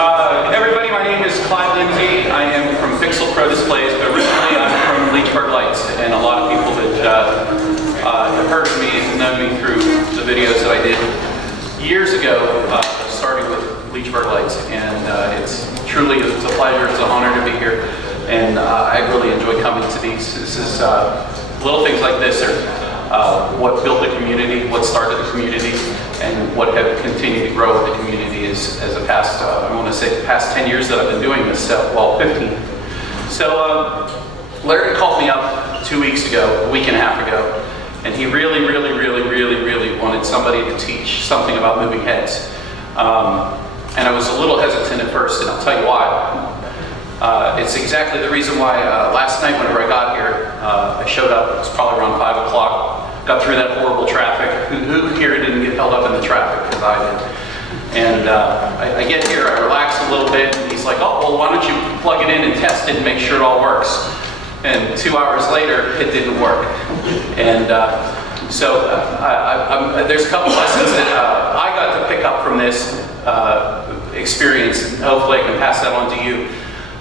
Everybody, my name is Clyde Lindsey. I am from Pixel Pro Displays, but originally I'm from xLights, and a lot of people that have heard of me and know me through the videos that I did years ago, starting with xLights, and it's truly a pleasure, it's an honor to be here, and I really enjoy coming to these. This is little things like this are what built the community, what started the community, and what have continued to grow with the community as the past, I want to say the past 10 years that I've been doing this, well, 15. So Larry called me up 2 weeks ago, a week and a half ago, and he really wanted somebody to teach something about moving heads. And I was a little hesitant at first, and I'll tell you why. It's exactly the reason why last night whenever I got here, I showed up, it was probably around 5 o'clock, got through that horrible traffic. Who here didn't get held up in the traffic? Because I did. And I get here, I relax a little bit, and he's like, oh, well, why don't you plug it in and test it and make sure it all works? And 2 hours later, it didn't work. And so there's a couple lessons that I got to pick up from this experience, and hopefully I can pass that on to you.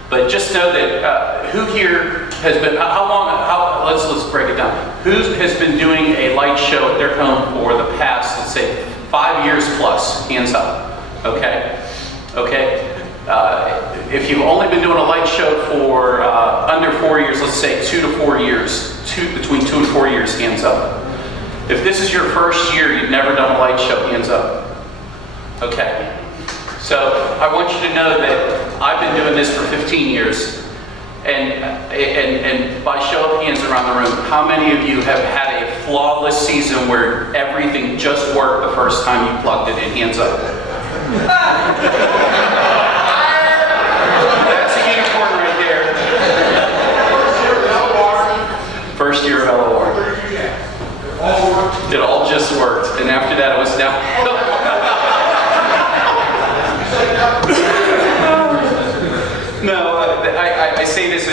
But just know that who here has been, let's break it down. Who has been doing a light show at their home for the past, let's say, 5 years plus? Hands up, okay? Okay. If you've only been doing a light show for under 4 years, let's say 2 to 4 years, between 2 and 4 years, hands up. If this is your first year, you've never done a light show, hands up. Okay. So I want you to know that I've been doing this for 15 years, and by show of hands around the room, how many of you have had a flawless season where everything just worked the first time you plugged it in? Hands up. That's a unicorn right there. First year of LOR. It all just worked, and after that it was downhill. No, I say this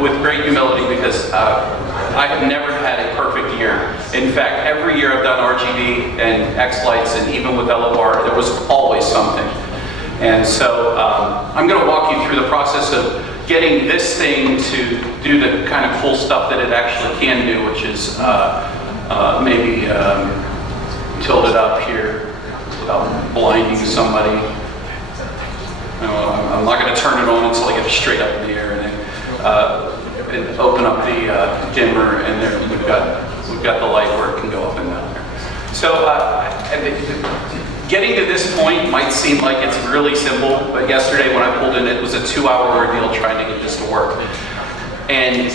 with great humility because I have never had a perfect year. In fact, every year I've done RGB and xLights, and even with LOR, there was always something. And so I'm going to walk you through the process of getting this thing to do the kind of cool stuff that it actually can do, which is maybe tilt it up here without blinding somebody. I'm not going to turn it on until I get it straight up in the air, and then open up the dimmer, and there we've got the light where it can go up and down there. So getting to this point might seem like it's really simple, but yesterday when I pulled in, it was a 2-hour ordeal trying to get this to work. And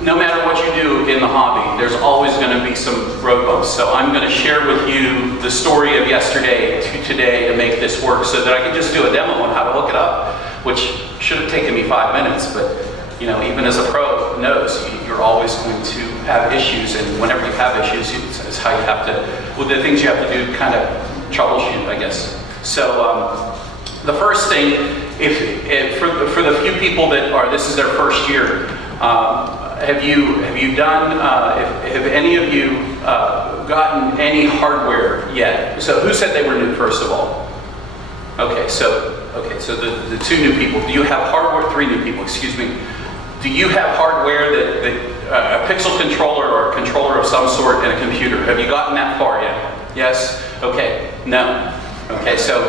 no matter what you do in the hobby, there's always going to be some road bumps. So I'm going to share with you the story of yesterday to today to make this work, so that I can just do a demo on how to hook it up, which should have taken me 5 minutes, but you know, even as a pro knows, you're always going to have issues, and whenever you have issues, it's how you have to, well, the things you have to do kind of troubleshoot, I guess. So the first thing, for the few people that are, this is their first year, have any of you gotten any hardware yet? So who said they were new, first of all? Okay, so the 2 new people. Do you have hardware? 3 new people, excuse me. Do you have hardware that a pixel controller or a controller of some sort and a computer? Have you gotten that far yet? Yes? Okay. No. Okay, so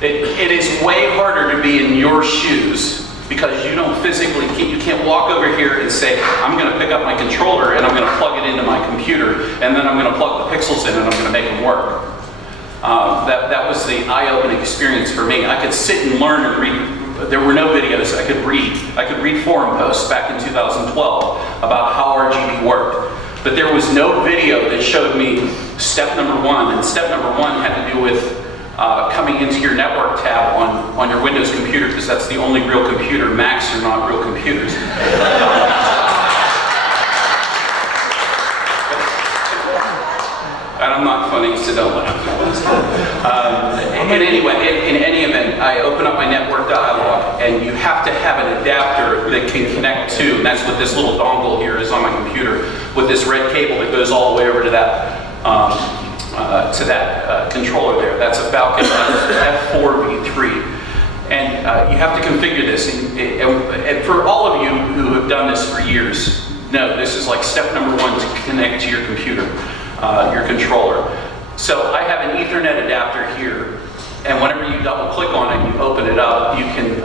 it is way harder to be in your shoes, because you don't physically, you can't walk over here and say, I'm going to pick up my controller and I'm going to plug it into my computer, and then I'm going to plug the pixels in and I'm going to make them work. That was the eye-opening experience for me. I could sit and learn and read. There were no videos. I could read forum posts back in 2012 about how RGB worked. But there was no video that showed me step number 1, and step number 1 had to do with coming into your network tab on your Windows computer, because that's the only real computer. Macs are not real computers. And I'm not funny, so don't laugh. In any event, I open up my network dialog, and you have to have an adapter that can connect to, and that's what this little dongle here is on my computer, with this red cable that goes all the way over to that controller there. That's a Falcon F4 V3. have to configure this. And for all of you who have done this for years, no, this is like step number 1 to connect to your computer, your controller. So I have an Ethernet adapter here, and whenever you double click on it, you open it up, you can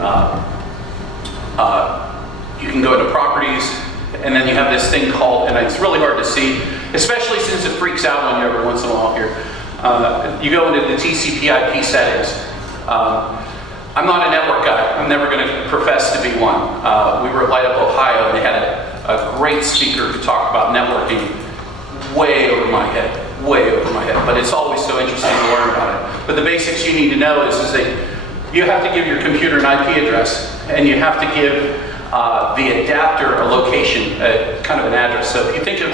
go into properties, and then you have this thing called, and it's really hard to see, especially since it freaks out on you every once in a while here. You go into the TCP/IP settings. I'm not a network guy. I'm never going to profess to be one. We were at Light Up Ohio, and they had a great speaker who talked about networking way over my head, but it's always so interesting to learn about it. But the basics you need to know is that you have to give your computer an IP address, and you have to give the adapter a location, kind of an address. So if you think of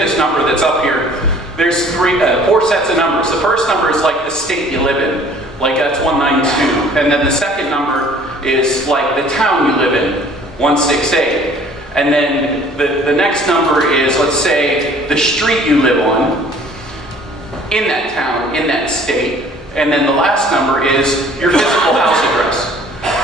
this number that's up here, there's 4 sets of numbers. The first number is like the state you live in, like that's 192. And then the second number is like the town you live in, 168. And then the next number is, let's say, the street you live on, in that town, in that state. And then the last number is your physical house address.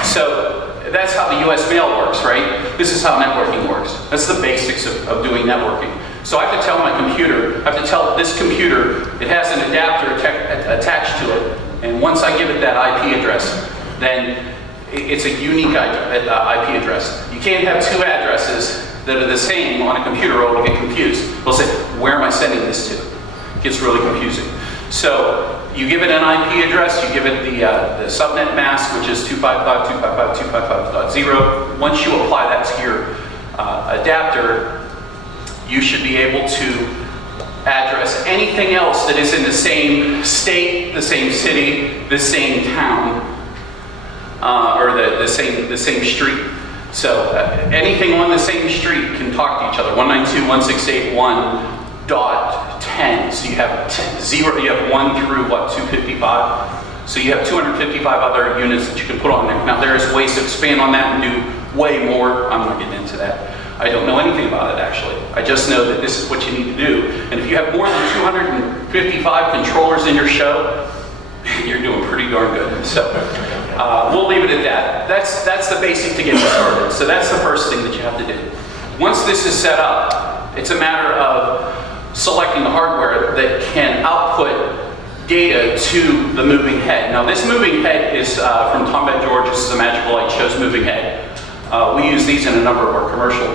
So that's how the US mail works, right? This is how networking works. That's the basics of doing networking. So I have to tell my computer, I have to tell this computer, it has an adapter attached to it. And once I give it that IP address, then it's a unique IP address. You can't have 2 addresses that are the same on a computer, or it'll get confused. It'll say, where am I sending this to? It gets really confusing. So you give it an IP address, you give it the subnet mask, which is 255.255.255.0. Once you apply that to your adapter, you should be able to address anything else that is in the same state, the same city, the same town, or the same street. So anything on the same street can talk to each other. 192.168.1.10. So you have 0. You have 1 through what, 255. So you have 255 other units that you can put on there. Now there's ways to expand on that and do way more. I'm not getting into that. I don't know anything about it, actually. I just know that this is what you need to do. And if you have more than 255 controllers in your show, you're doing pretty darn good. So we'll leave it at that. That's the basic to get started. So that's the first thing that you have to do. Once this is set up, it's a matter of selecting the hardware that can output data to the moving head. Now this moving head is from Tom George. This is a Magical Light Show's moving head. We use these in a number of our commercial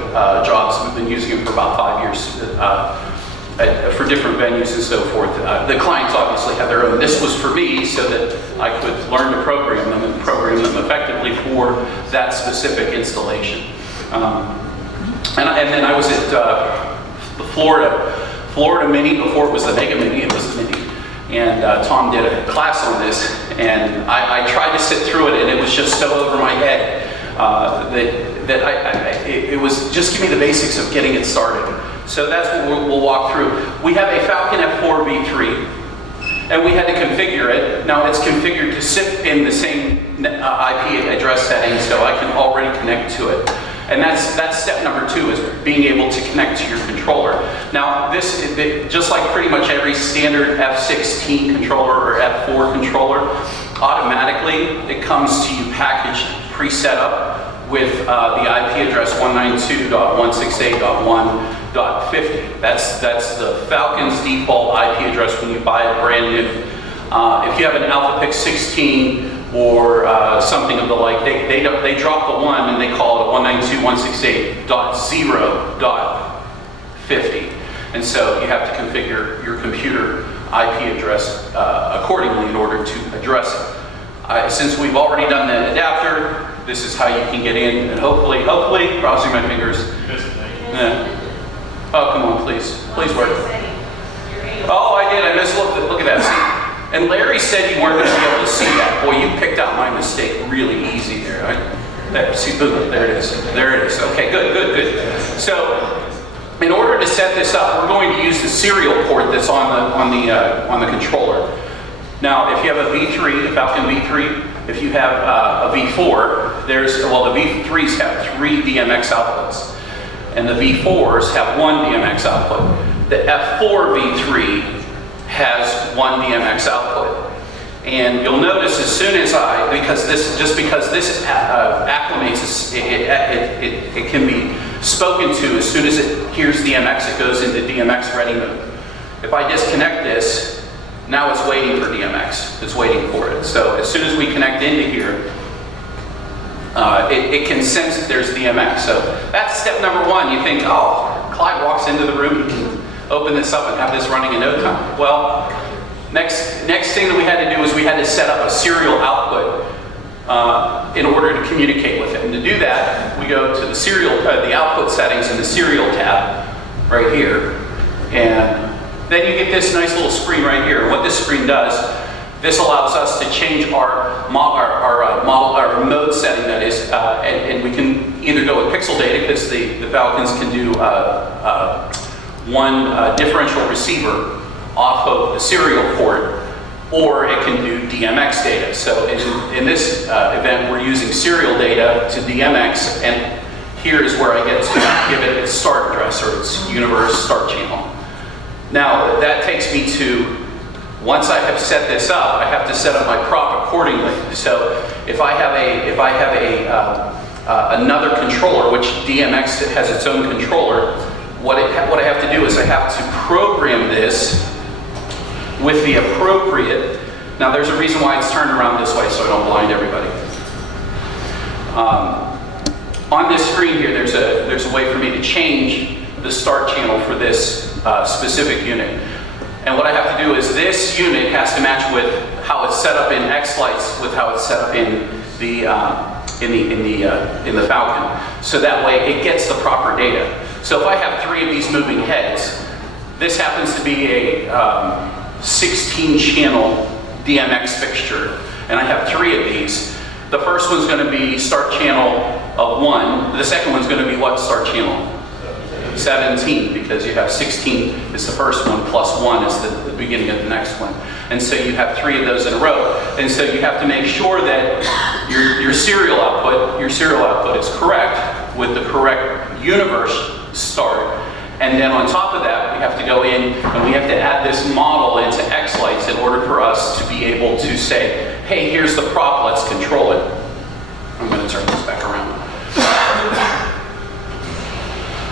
jobs. We've been using them for about 5 years for different venues and so forth. The clients obviously have their own. This was for me so that I could learn to program them and program them effectively for that specific installation. And then I was at the Florida Mini before it was the Mega Mini. It was the Mini. And Tom did a class on this, and I tried to sit through it, and it was just so over my head. It was just give me the basics of getting it started. So that's what we'll walk through. We have a Falcon F4 V3, and we had to configure it. Now it's configured to sit in the same IP address setting, so I can already connect to it. And that's step number 2, is being able to connect to your controller. Now this, just like pretty much every standard F16 controller or F4 controller, automatically it comes to you packaged, pre-set up with the IP address 192.168.1.50. That's the Falcon's default IP address when you buy it brand new. If you have an AlphaPix 16 or something of the like, they drop the 1 and they call it a 192.168.0.50. And so you have to configure your computer IP address accordingly in order to address it. Since we've already done the adapter, this is how you can get in, and hopefully, crossing my fingers. Oh, come on, please work. Oh, I did, I mislooked it, look at that, see? And Larry said you weren't going to be able to see that. Boy, you picked out my mistake really easy there. See, boom, there it is. There it is. Okay, good. So, in order to set this up, we're going to use the serial port that's on the controller. Now, if you have a V3, a Falcon V3, if you have a V4, the V3s have 3 DMX outputs, and the V4s have 1 DMX output. The F4 V3 has 1 DMX output. And you'll notice as soon as because this acclimates, it can be spoken to as soon as it hears DMX, it goes into DMX ready mode. If I disconnect this, now it's waiting for DMX. It's waiting for it. So as soon as we connect into here, it can sense that there's DMX. So that's step number one. You think, oh, Clyde walks into the room, he can open this up and have this running in no time. Well, next thing that we had to do is we had to set up a serial output in order to communicate with it. And to do that, we go to the output settings in the serial tab right here. And then you get this nice little screen right here. And what this screen does, this allows us to change our mode setting, that is, and we can either go with pixel data, because the Falcons can do one differential receiver off of the serial port, or it can do DMX data. So in this event, we're using serial data to DMX, and here is where I get to give it its start address, or its universe start channel. Now, that takes me to, once I have set this up, I have to set up my prop accordingly. So if I have another controller, which DMX has its own controller, what I have to do is I have to program this with the appropriate. Now, there's a reason why it's turned around this way, so I don't blind everybody. On this screen here, there's a way for me to change the start channel for this specific unit. And what I have to do is this unit has to match with how it's set up in xLights with how it's set up in the Falcon. So that way it gets the proper data. So if I have 3 of these moving heads, this happens to be a 16-channel DMX fixture, and I have 3 of these. The first one's going to be start channel of 1. The second one's going to be what start channel? 17, because you have 16 is the first one, plus 1 is the beginning of the next one. And so you have 3 of those in a row. And so you have to make sure that your serial output is correct with the correct universe start. And then on top of that, we have to go in and we have to add this model into xLights in order for us to be able to say, hey, here's the prop, let's control it. I'm going to turn this back around.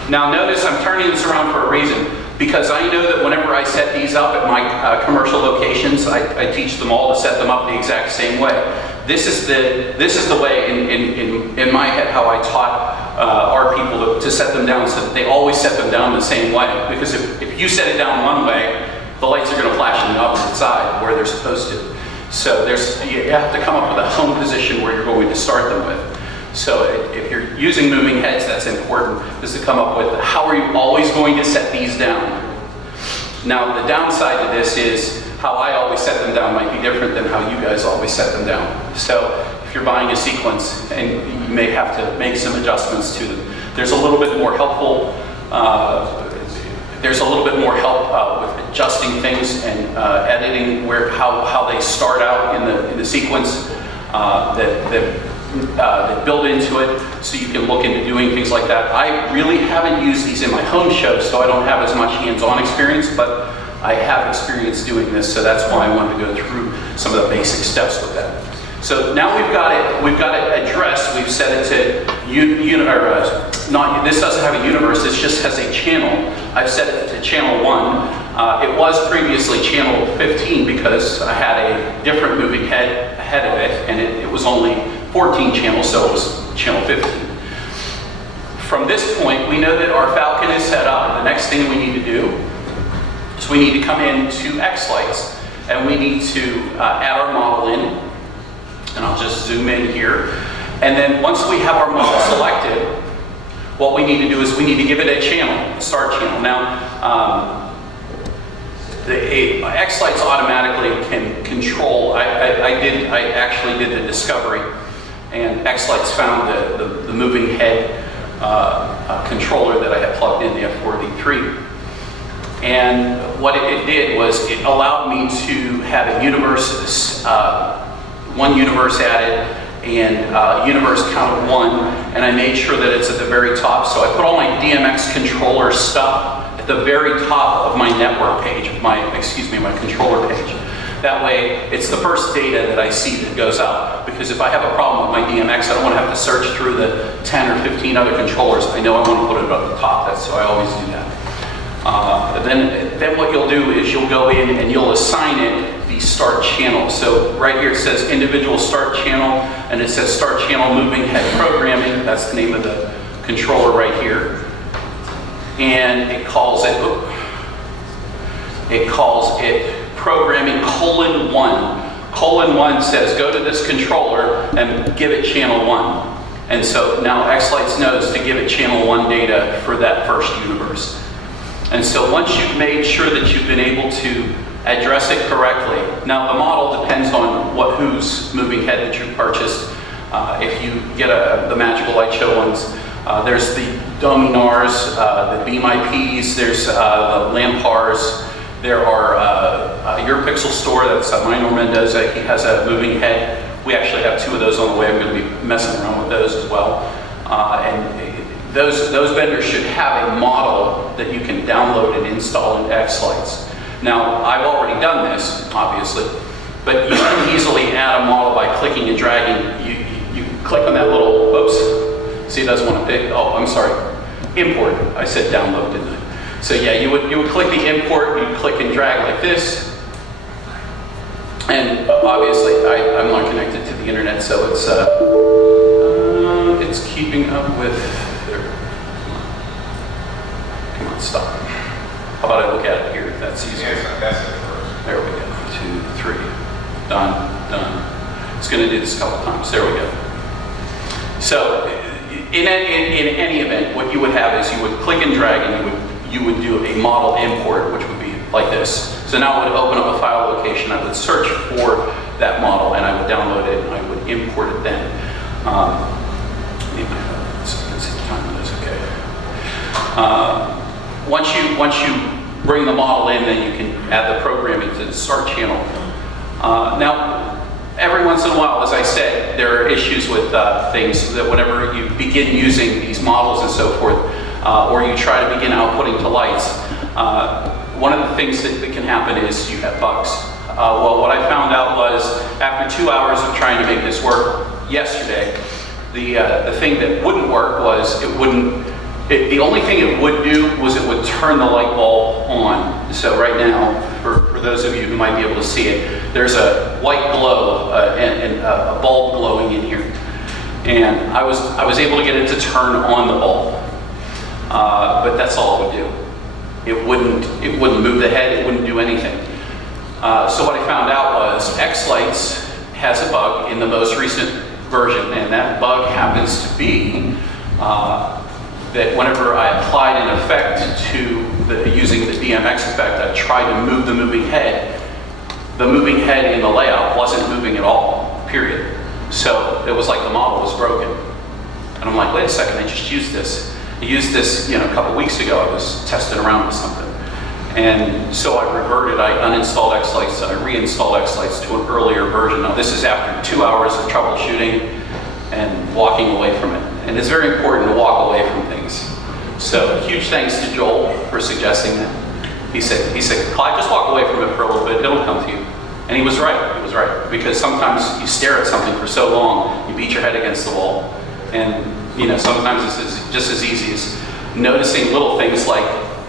Now notice I'm turning this around for a reason, because I know that whenever I set these up at my commercial locations, I teach them all to set them up the exact same way. This is the way in my head how I taught our people to set them down, so that they always set them down the same way. Because if you set it down one way, the lights are going to flash on the opposite side where they're supposed to. So you have to come up with a home position where you're going to start them with. So if you're using moving heads, that's important, is to come up with how are you always going to set these down. Now the downside to this is how I always set them down might be different than how you guys always set them down. So if you're buying a sequence and you may have to make some adjustments to them, there's a little bit more helpful, there's a little bit more help with adjusting things and editing how they start out in the sequence that build into it, so you can look into doing things like that. I really haven't used these in my home show, so I don't have as much hands-on experience, but I have experience doing this, so that's why I wanted to go through some of the basic steps with that. So now we've got it addressed. We've set it to this doesn't have a universe. This just has a channel. I've set it to channel 1. It was previously channel 15 because I had a different moving head ahead of it, and it was only 14 channels, so it was channel 15. From this point, we know that our Falcon is set up, and the next thing we need to do is we need to come into xLights, and we need to add our model in, and I'll just zoom in here. And then once we have our model selected, what we need to do is we need to give it a channel, a start channel. Now, xLights automatically can control. I actually did the discovery, and xLights found the moving head controller that I had plugged in, the F4D3. And what it did was it allowed me to have a universe, one universe added, and universe count of 1, and I made sure that it's at the very top. So I put all my DMX controller stuff at the very top of my network page, my controller page. That way, it's the first data that I see that goes out. Because if I have a problem with my DMX, I don't want to have to search through the 10 or 15 other controllers. I know I want to put it up the top, so I always do that. Then what you'll do is you'll go in and you'll assign it the start channel. So right here it says individual start channel, and it says start channel moving head programming. That's the name of the controller right here. And it calls it programming :1. :1 says go to this controller and give it channel 1. And so now xLights knows to give it channel 1 data for that first universe. And so once you've made sure that you've been able to address it correctly, now the model depends on whose moving head that you purchased. If you get the Magical Light Show ones, there's the Dominars, the Beam IPs, there's the Lampars, there are your Pixel Store, that's Minor Mendoza, he has a moving head. We actually have 2 of those on the way. I'm going to be messing around with those as well. And those vendors should have a model that you can download and install into xLights. Now, I've already done this, obviously, but you can easily add a model by clicking and dragging. You click on that little, oops, see it doesn't want to pick, oh, I'm sorry, import. I said download, didn't I? So yeah, you would click the import, you'd click and drag like this, and obviously I'm not connected to the internet, so it's keeping up with, come on, stop. How about I look at it here, if that's easier. That's it first. There we go, 2, 3, done. It's gonna do this a couple times, there we go. So, in any event, what you would have is you would click and drag and you would do a model import, which would be like this. So now I would open up a file location, I would search for that model, and I would download it, and I would import it then. Once you bring the model in, then you can add the programming to the start channel. Now, every once in a while, as I said, there are issues with things that whenever you begin using these models and so forth, or you try to begin outputting to lights, one of the things that can happen is you have bugs. Well, what I found out was after 2 hours of trying to make this work yesterday, the thing that wouldn't work was the only thing it would do was it would turn the light bulb on. So right now, for those of you who might be able to see it, there's a white glow and a bulb glowing in here. And I was able to get it to turn on the bulb, but that's all it would do. It wouldn't move the head, it wouldn't do anything. So what I found out was xLights has a bug in the most recent version, and that bug happens to be that whenever I applied an effect to using the DMX effect, I tried to move the moving head in the layout wasn't moving at all, period. So it was like the model was broken. And I'm like, wait a second, I just used this. I used this, a couple weeks ago. I was testing around with something. And so I reverted, I uninstalled xLights, and I reinstalled xLights to an earlier version. Now this is after 2 hours of troubleshooting and walking away from it. And it's very important to walk away from things. So huge thanks to Joel for suggesting that. He said, Clyde, just walk away from it for a little bit, it'll come to you. And he was right, because sometimes you stare at something for so long, you beat your head against the wall. And sometimes it's just as easy as noticing little things like,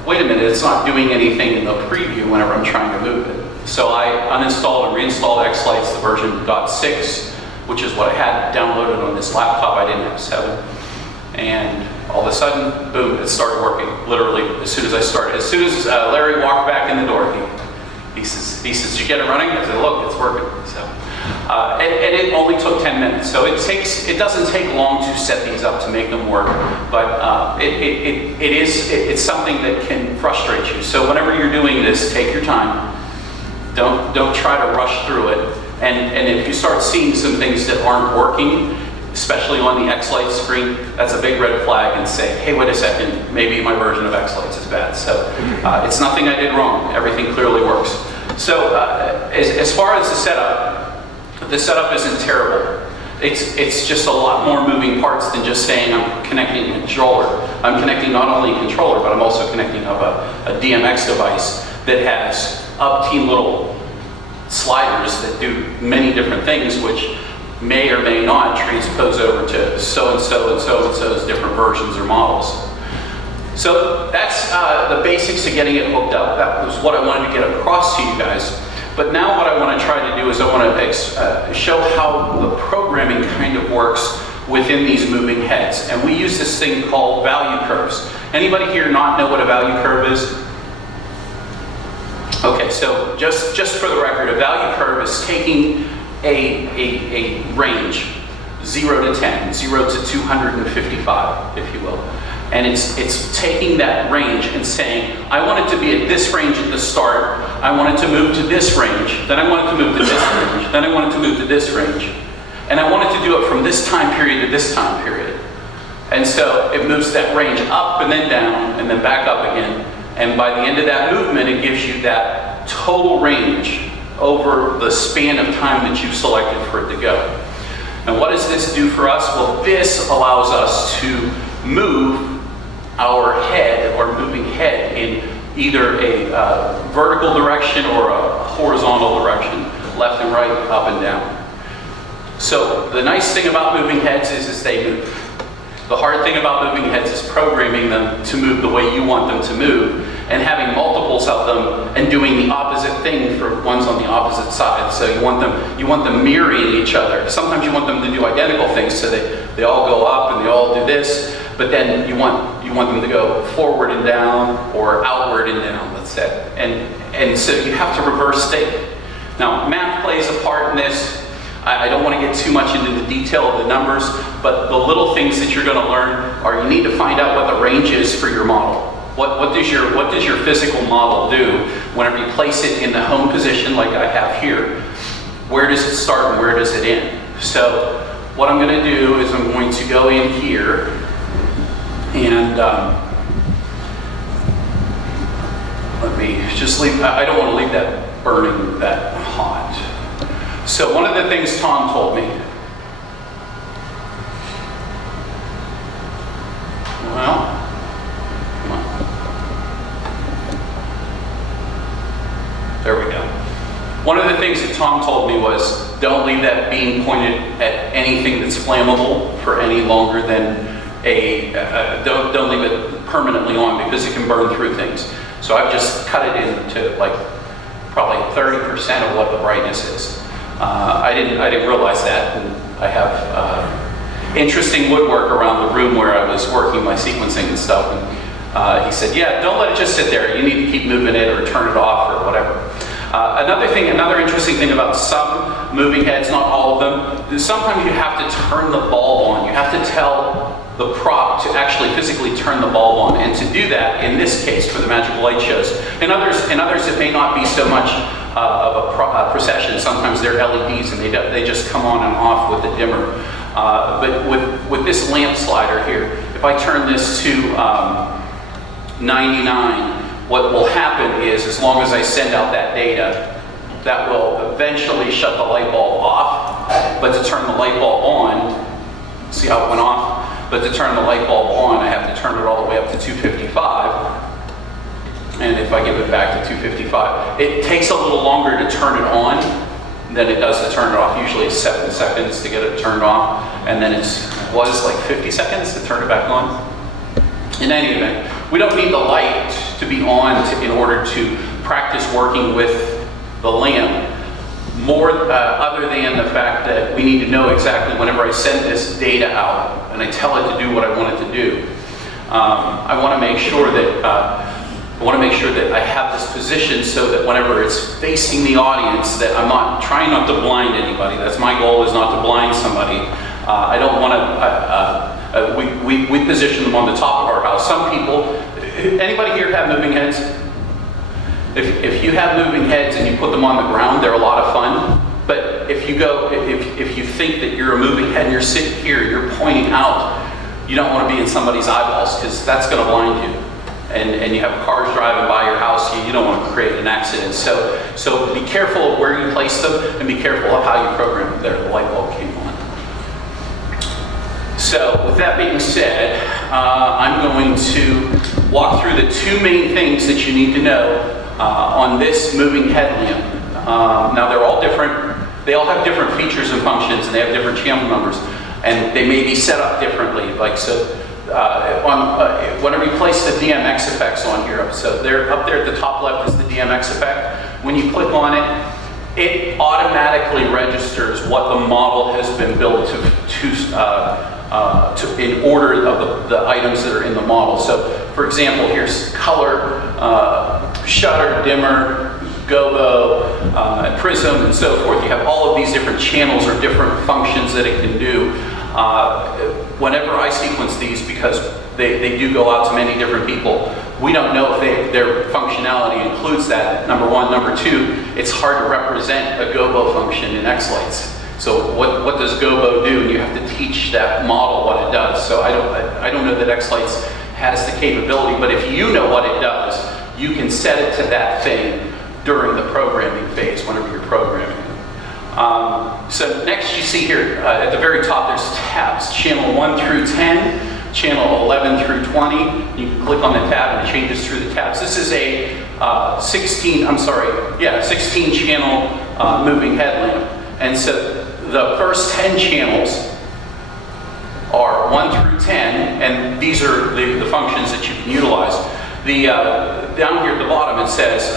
wait a minute, it's not doing anything in the preview whenever I'm trying to move it. So I uninstalled and reinstalled xLights, the version .6, which is what I had downloaded on this laptop. I didn't have 7. And all of a sudden, boom, it started working, literally, as soon as I started. As soon as Larry walked back in the door, he says, did you get it running? I said, look, it's working. So, and it only took 10 minutes. So it doesn't take long to set these up to make them work, but it's something that can frustrate you. So whenever you're doing this, take your time. Don't try to rush through it. And if you start seeing some things that aren't working, especially on the xLights screen, that's a big red flag, and say, hey, wait a second, maybe my version of xLights is bad. So it's nothing I did wrong. Everything clearly works. So as far as the setup isn't terrible. It's just a lot more moving parts than just saying I'm connecting a controller. I'm connecting not only a controller, but I'm also connecting up a DMX device that has umpteen little sliders that do many different things, which may or may not transpose over to so-and-so and so-and-so's different versions or models. So that's the basics of getting it hooked up. That was what I wanted to get across to you guys. But now what I want to try to do is I want to show how the programming kind of works within these moving heads. And we use this thing called value curves. Anybody here not know what a value curve is? Okay, so just for the record, a value curve is taking a range, 0 to 10, 0 to 255, if you will. And it's taking that range and saying, I want it to be at this range at the start, I want it to move to this range, then I want it to move to this range, then I want it to move to this range. And I want it to do it from this time period to this time period. And so it moves that range up and then down and then back up again. And by the end of that movement, it gives you that total range over the span of time that you've selected for it to go. And what does this do for us? Well, this allows us to move our head or moving head in either a vertical direction or a horizontal direction, left and right, up and down. So the nice thing about moving heads is they move. The hard thing about moving heads is programming them to move the way you want them to move, and having multiples of them and doing the opposite thing for ones on the opposite side. So you want them mirroring each other. Sometimes you want them to do identical things, so they all go up and they all do this, but then you want them to go forward and down or outward and down, let's say. And so you have to reverse state. Now, math plays a part in this. I don't want to get too much into the detail of the numbers, but the little things that you're going to learn are you need to find out what the range is for your model. What does your physical model do whenever you place it in the home position like I have here? Where does it start and where does it end? So what I'm going to do is I'm going to go in here and let me just leave. I don't want to leave that burning that hot. So one of the things Tom told me, well, come on. There we go. One of the things that Tom told me was don't leave that beam pointed at anything that's flammable for any longer than don't leave it permanently on because it can burn through things. So I've just cut it into like probably 30% of what the brightness is. I didn't realize that, and I have interesting woodwork around the room where I was working my sequencing and stuff, and he said, yeah, don't let it just sit there, you need to keep moving it or turn it off or whatever. Another interesting thing about some moving heads, not all of them, is sometimes you have to turn the bulb on. You have to tell the prop to actually physically turn the bulb on, and to do that, in this case, for the magical light shows. In others it may not be so much of a procession. Sometimes they're LEDs and they just come on and off with the dimmer. But with this lamp slider here, if I turn this to 99, what will happen is, as long as I send out that data, that will eventually shut the light bulb off. But to turn the light bulb on, see how it went off? But to turn the light bulb on, I have to turn it all the way up to 255. And if I give it back to 255, it takes a little longer to turn it on than it does to turn it off. Usually it's 7 seconds to get it turned off, and then it was like 50 seconds to turn it back on. In any event, we don't need the light to be on in order to practice working with the lamp, other than the fact that we need to know exactly whenever I send this data out and I tell it to do what I want it to do. I want to make sure that I have this position so that whenever it's facing the audience, that I'm not trying not to blind anybody. That's my goal, is not to blind somebody. I don't want to, we position them on the top of our house. Some people, anybody here have moving heads? If you have moving heads and you put them on the ground, they're a lot of fun. But if you think that you're a moving head and you're sitting here, you're pointing out, you don't want to be in somebody's eyeballs, because that's going to blind you. And you have cars driving by your house, you don't want to create an accident. So be careful of where you place them, and be careful of how you program them. There, the light bulb came on. So with that being said, I'm going to walk through the two main things that you need to know on this moving head lamp. Now they're all different. They all have different features and functions, and they have different channel numbers, and they may be set up differently. Like so, whenever you place the DMX effects on here, so they're up there at the top left is the DMX effect. When you click on it, it automatically registers what the model has been built in order of the items that are in the model. So, for example, here's color, shutter, dimmer, gobo, prism, and so forth. You have all of these different channels or different functions that it can do. Whenever I sequence these, because they do go out to many different people, we don't know if their functionality includes that, number one. Number two, it's hard to represent a gobo function in xLights. So what does gobo do? And you have to teach that model what it does. So I don't know that xLights has the capability, but if you know what it does, you can set it to that thing during the programming phase, whenever you're programming. So next you see here, at the very top there's tabs, channel 1 through 10, channel 11 through 20. You can click on the tab and it changes through the tabs. This is a 16 channel moving headlamp. And so the first 10 channels are 1 through 10, and these are the functions that you can utilize. Down here at the bottom it says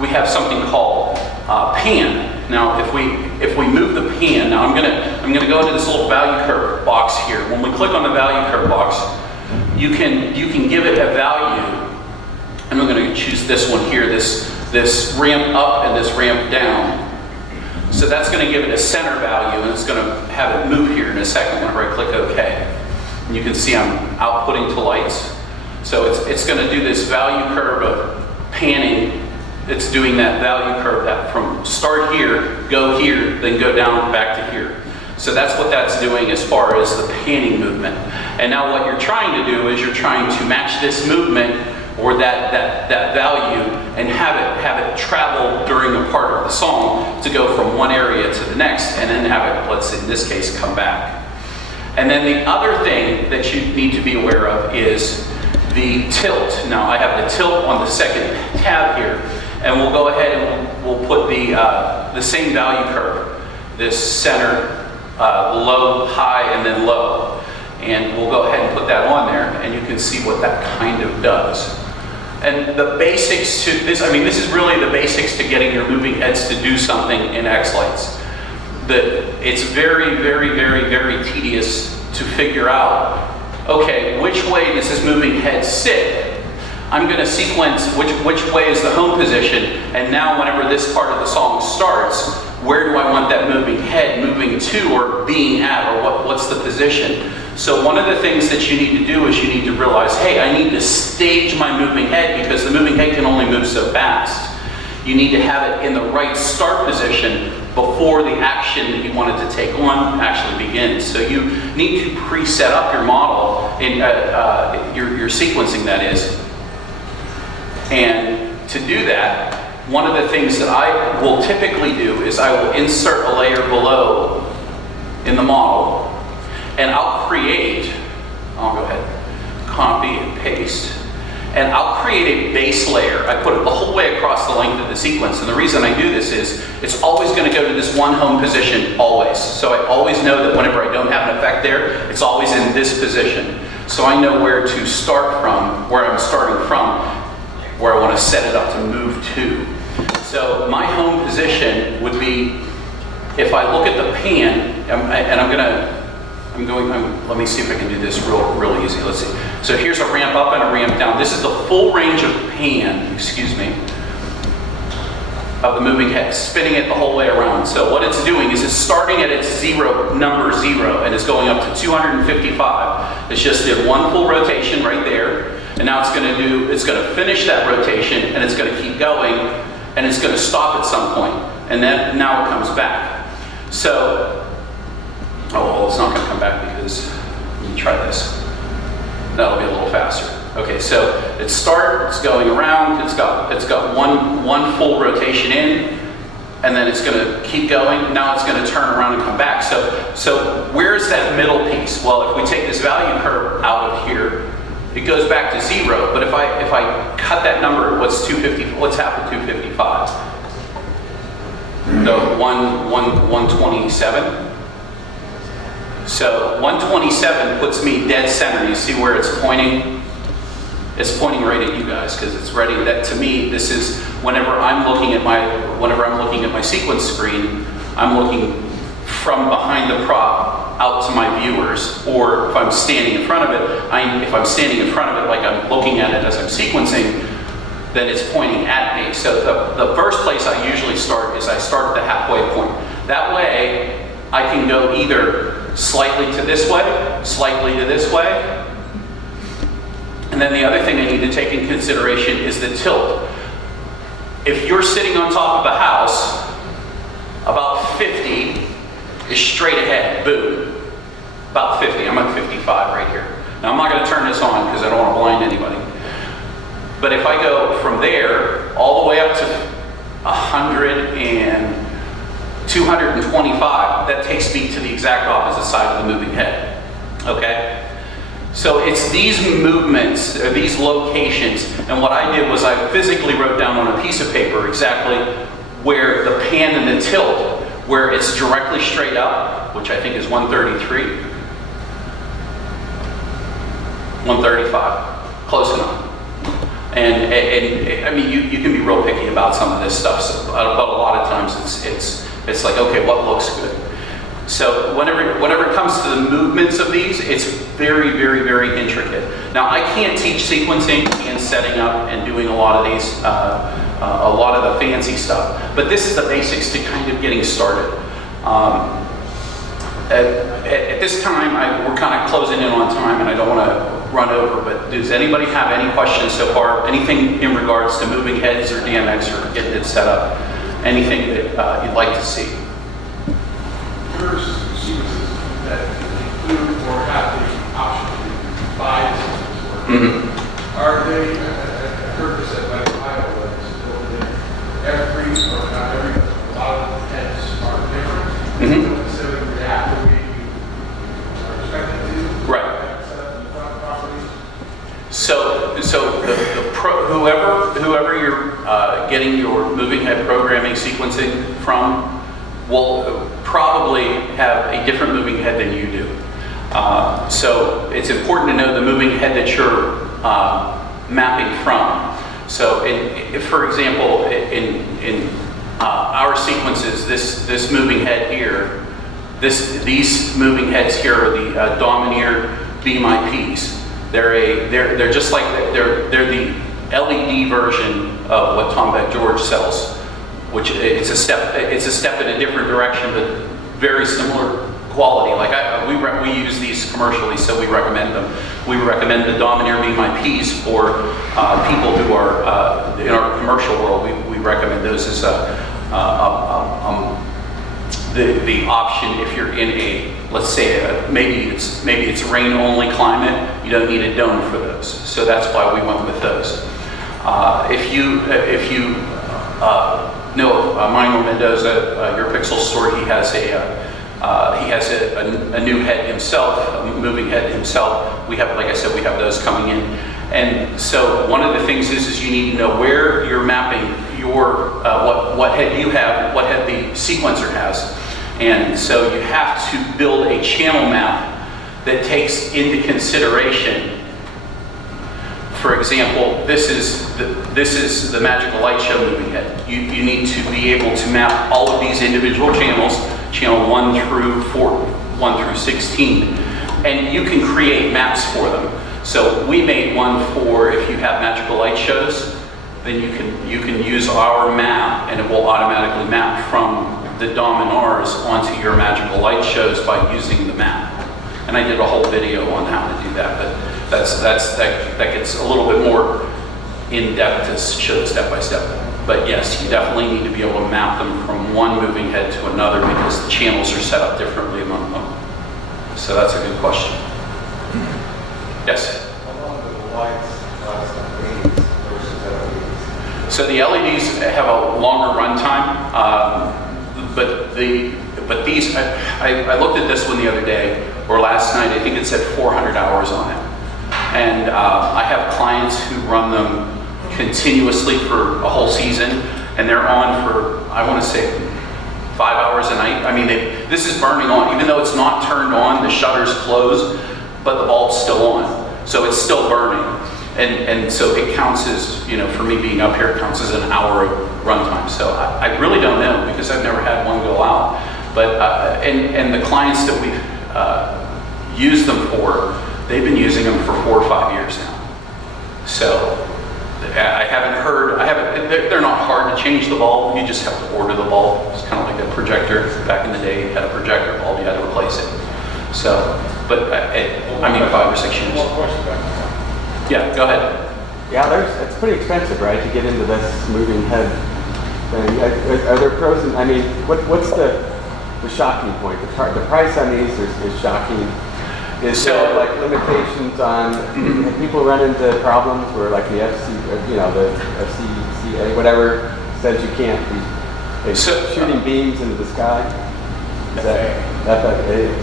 we have something called pan. Now, if we move the pan, now I'm gonna go into this little value curve box here. When we click on the value curve box, you can give it a value, and I'm going to choose this one here, this ramp up and this ramp down. So that's going to give it a center value, and it's going to have it move here in a second whenever I click OK. And you can see I'm outputting to lights. So it's going to do this value curve of panning. It's doing that value curve that from start here, go here, then go down back to here. So that's what that's doing as far as the panning movement. And now what you're trying to do is you're trying to match this movement or that value and have it travel during a part of the song to go from one area to the next, and then have it, let's say in this case, come back. And then the other thing that you need to be aware of is the tilt. Now I have the tilt on the second tab here, and we'll go ahead and we'll put the same value curve, this center, low, high, and then low. And we'll go ahead and put that on there, and you can see what that kind of does. And the basics to this, this is really the basics to getting your moving heads to do something in xLights. It's very, very, very, very tedious to figure out, okay, which way does this moving head sit? I'm going to sequence which way is the home position, and now whenever this part of the song starts, where do I want that moving head moving to or being at, or what's the position? So one of the things that you need to do is you need to realize, hey, I need to stage my moving head because the moving head can only move so fast. You need to have it in the right start position before the action that you want it to take on actually begins. So you need to pre-set up your model, in your sequencing that is. And to do that, one of the things that I will typically do is I will insert a layer below in the model, and I'll go ahead, copy and paste, and I'll create a base layer. I put it the whole way across the length of the sequence, and the reason I do this is it's always going to go to this one home position, always. So I always know that whenever I don't have an effect there, it's always in this position. So I know where to start from, where I'm starting from, where I want to set it up to move to. So my home position would be, if I look at the pan, let me see if I can do this real easy. Let's see. So here's a ramp up and a ramp down. This is the full range of pan, of the moving head, spinning it the whole way around. So what it's doing is it's starting at its number 0, and it's going up to 255. It's just did one full rotation right there, and now it's going to finish that rotation, and it's going to keep going, and it's going to stop at some point, and then now it comes back. So, it's not going to come back because, let me try this. That'll be a little faster. Okay, so it's going around, it's got one full rotation in, and then it's going to keep going. Now it's going to turn around and come back. So where's that middle piece? Well, if we take this value curve out of here, it goes back to 0. But if I cut that number, what's 250? What's half of 255? 127. So 127 puts me dead center. You see where it's pointing? It's pointing right at you guys because it's ready. That to me, this is whenever I'm looking at my sequence screen, I'm looking from behind the prop out to my viewers, or if I'm standing in front of it, if I'm standing in front of it like I'm looking at it as I'm sequencing, then it's pointing at me. So the first place I usually start is I start at the halfway point. That way, I can go either slightly to this way, slightly to this way. And then the other thing I need to take in consideration is the tilt. If you're sitting on top of a house, about 50 is straight ahead, boom. About 50, I'm at 55 right here. Now I'm not gonna turn this on because I don't wanna blind anybody. But if I go from there all the way up to 100 and 225, that takes me to the exact opposite side of the moving head, okay? So it's these movements, or these locations, and what I did was I physically wrote down on a piece of paper exactly where the pan and the tilt, where it's directly straight up, which I think is 133, 135, close enough. And I mean, you can be real picky about some of this stuff, but a lot of times it's like, okay, what looks good? So whenever it comes to the movements of these, it's very, very, very intricate. Now I can't teach sequencing and setting up and doing a lot of these, a lot of the fancy stuff, but this is the basics to kind of getting started. At this time, we're kind of closing in on time and I don't want to run over, but does anybody have any questions so far? Anything in regards to moving heads or DMX or getting it set up? Anything that you'd like to see? Yours sequences that include or have the option to buy the sequence work. Are they, I heard this at my Ohio, but every, or not every, a lot of the heads are different. So they react the way you are expected to. Right. So whoever you're getting your moving head programming sequencing from will probably have a different moving head than you do. So it's important to know the moving head that you're mapping from. So for example, in our sequences, this moving head here, these moving heads here are the Domineer Beam IPs. They're just like they're the LED version of what Tom Beck George sells, which it's a step in a different direction, but very similar quality. Like we use these commercially, so we recommend them. We recommend the Domineer Beam IPs for people who are in our commercial world. We recommend those as the option if you're in a, let's say maybe it's rain only climate. You don't need a dome for those, so that's why we went with those. If you know Manuel Mendoza, your Pixel store, he has a new head himself, a moving head himself. We have, like I said, we have those coming in, and so one of the things is you need to know where you're mapping your what head you have, what head the sequencer has. And so you have to build a channel map that takes into consideration, for example, this is the Magical Light Show moving head. You need to be able to map all of these individual channels, channel 1 through 16, and you can create maps for them. So we made one for if you have Magical Light Shows, then you can use our map and it will automatically map from the Dominars onto your Magical Light Shows by using the map. And I did a whole video on how to do that, but that gets a little bit more in-depth to show step by step. But yes, you definitely need to be able to map them from one moving head to another because the channels are set up differently among them. So that's a good question. Yes? How long do the lights last on LEDs versus LEDs? So the LEDs have a longer runtime, but these, I looked at this one the other day, or last night, I think it said 400 hours on it. And I have clients who run them continuously for a whole season, and they're on for, I want to say, 5 hours a night. I mean, this is burning on. Even though it's not turned on, the shutter's closed, but the bulb's still on. So it's still burning. And so it counts as, you know, for me being up here, it counts as an hour of runtime. So I really don't know because I've never had one go out. But, and the clients that we've used them for, they've been using them for 4 or 5 years now. So I haven't heard, they're not hard to change the bulb. You just have to order the bulb. It's kind of like a projector. Back in the day, you had a projector bulb, you had to replace it. So, but I mean, 5 or 6 years. One question back. Yeah, go ahead. Yeah, it's pretty expensive, right, to get into this moving head thing. Are there pros and, I mean, what's the shocking point? The price on these is shocking. Is there like limitations on, have people run into problems where like the the FCCA, whatever, says you can't be shooting beams into the sky? Is that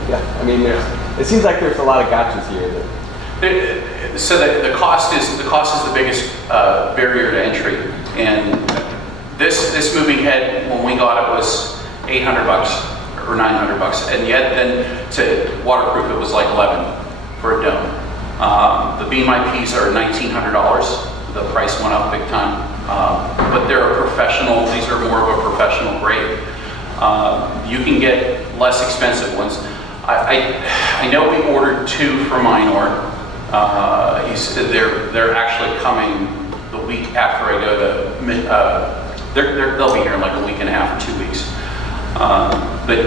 yeah, I mean, it seems like there's a lot of gotchas here. So the cost is the biggest barrier to entry, and this moving head, when we got it, was $800 or $900, and yet then to waterproof it was like 11 for a dome. The beam IPs are $1,900. The price went up big time, but they're a professional. These are more of a professional grade. You can get less expensive ones. I know we ordered 2 for Minor. They're actually coming the week after I go to, they'll be here in like a week and a half or 2 weeks. But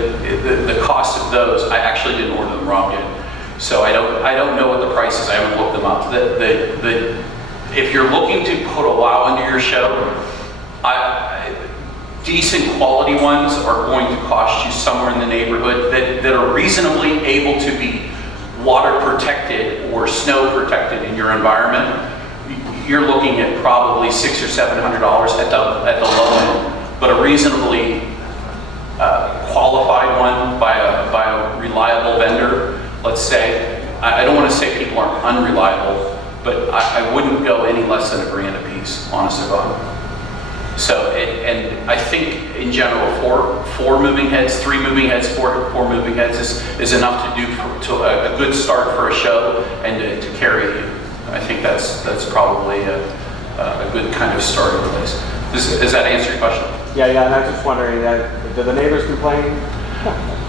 the cost of those, I actually didn't order them raw yet. So I don't know what the price is. I haven't looked them up. If you're looking to put a wow into your show, decent quality ones are going to cost you somewhere in the neighborhood that are reasonably able to be water protected or snow protected in your environment. You're looking at probably $600 or $700 at the low end, but a reasonably qualified one by a reliable vendor, let's say. I don't want to say people are unreliable, but I wouldn't go any less than $1,000 a piece, honest to God. So, and I think in general, 4 moving heads, 3 moving heads, 4 moving heads is enough to do a good start for a show and to carry you. I think that's probably a good kind of starting place. Does that answer your question? Yeah, and I was just wondering, do the neighbors complain?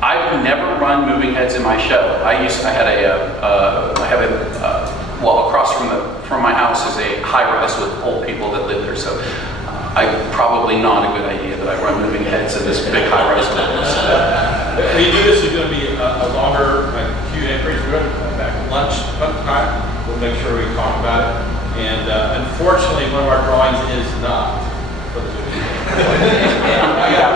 I've never run moving heads in my show. I have across from my house is a high-rise with old people that live there, so probably not a good idea that I run moving heads in this big high-rise building. When you do this, is going to be a longer Q&A period. We're going to come back at lunch time. We'll make sure we talk about it. And unfortunately, one of our drawings is not. Yeah,